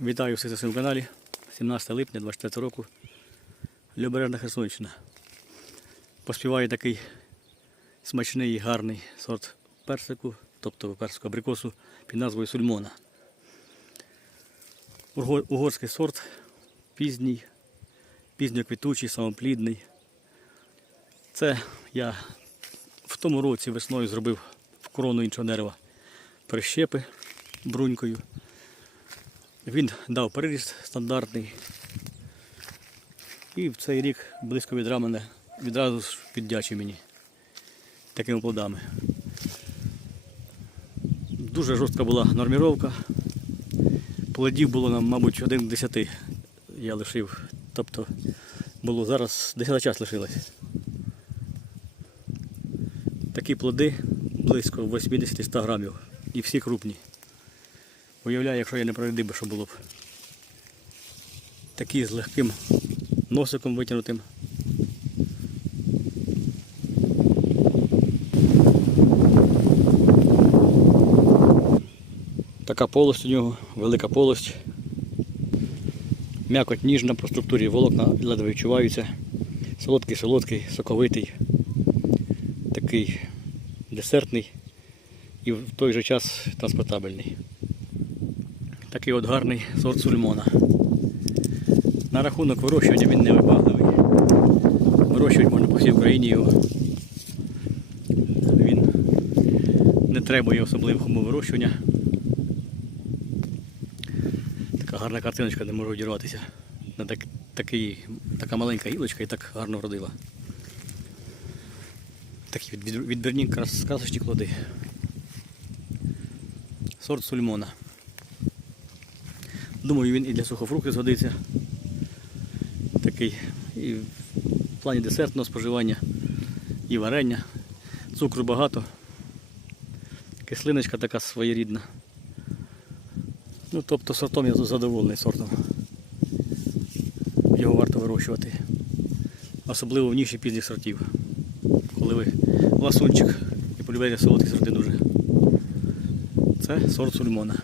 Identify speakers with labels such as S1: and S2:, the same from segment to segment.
S1: Вітаю всіх на своєму каналі. 17 липня 24 року. Любережна Херсонщина. Поспіває такий смачний і гарний сорт персику, тобто персику абрикосу під назвою сульмона. Угорський сорт пізній, пізньоквітучий, самоплідний. Це я в тому році весною зробив в корону іншого дерева прищепи брунькою. Він дав переріст стандартний. І в цей рік близько від рамене відразу ж піддячив мені такими плодами. Дуже жорстка була норміровка. Плодів було нам, мабуть, один 10 я лишив. Тобто було зараз 10 час лишилось. Такі плоди близько 80-100 грамів. І всі крупні. Уявляю, якщо я не прорядив би, що було б. Такі з легким носиком витягнутим. Така полость у нього, велика полость. М'якоть ніжна по структурі волокна ледве відчуваються. Солодкий, солодкий, соковитий, такий десертний і в той же час транспортабельний. Такий от гарний сорт сульмона. На рахунок вирощування він не вибагливий. Вирощувати можна по всій Україні його. Він не требує особливих умов вирощування. Така гарна картиночка, не можу одірватися. На так, такий, така маленька гілочка і так гарно вродила. Такі від, від- відбірні крас- сказочні плоди. Сорт сульмона. Думаю, він і для сухофруктів згодиться. Такий і в плані десертного споживання, і варення. Цукру багато. Кислиночка така своєрідна. Ну, тобто сортом я задоволений сортом. Його варто вирощувати. Особливо в ніші пізніх сортів. Коли ви ласунчик і полюбляєте солодкі сорти дуже. Це сорт сульмона.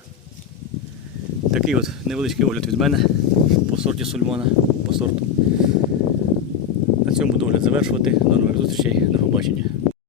S1: Такий от невеличкий огляд від мене по сорті сульмона, по сорту. На цьому буду огляд завершувати. До нових зустрічей, до побачення.